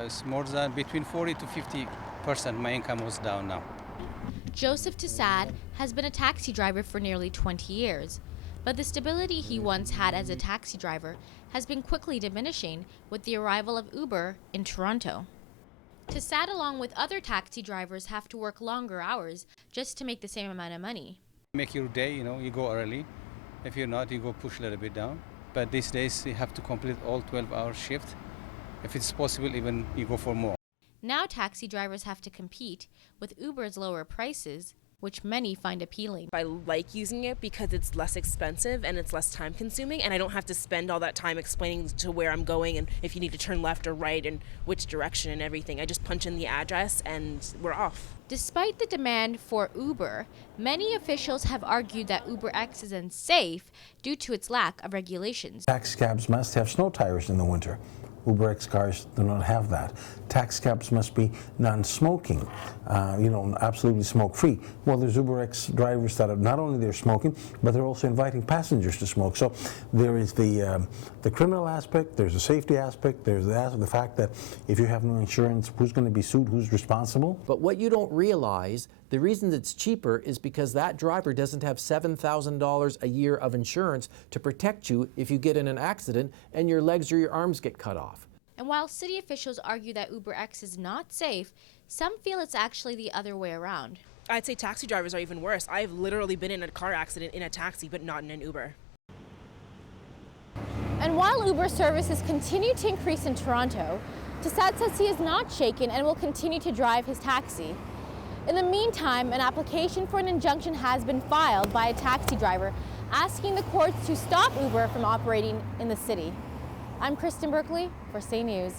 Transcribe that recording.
it's more than between 40 to 50%. My income was down now. Joseph Tassad has been a taxi driver for nearly 20 years, but the stability he once had as a taxi driver has been quickly diminishing with the arrival of Uber in Toronto. Tassad, along with other taxi drivers, have to work longer hours just to make the same amount of money. Make your day, you go early. If you're not, you go push a little bit down. But these days, you have to complete all 12-hour shift. If it's possible, even you go for more. Now taxi drivers have to compete with Uber's lower prices, which many find appealing. I like using it because it's less expensive and it's less time consuming, and I don't have to spend all that time explaining to where I'm going and if you need to turn left or right and which direction and everything. I just punch in the address and we're off. Despite the demand for Uber, many officials have argued that UberX is unsafe due to its lack of regulations. Taxi cabs must have snow tires in the winter. UberX cars do not have that. Taxi cabs must be non-smoking, absolutely smoke-free. Well, there's UberX drivers that are not only they're smoking, but they're also inviting passengers to smoke. So there is the criminal aspect, there's the safety aspect, there's the fact that if you have no insurance, who's going to be sued, who's responsible? But what you don't realize, the reason it's cheaper is because that driver doesn't have $7,000 a year of insurance to protect you if you get in an accident and your legs or your arms get cut off. And while city officials argue that UberX is not safe, some feel it's actually the other way around. I'd say taxi drivers are even worse. I've literally been in a car accident in a taxi, but not in an Uber. And while Uber services continue to increase in Toronto, Tassad says he is not shaken and will continue to drive his taxi. In the meantime, an application for an injunction has been filed by a taxi driver asking the courts to stop Uber from operating in the city. I'm Kristen Berkeley for Say News.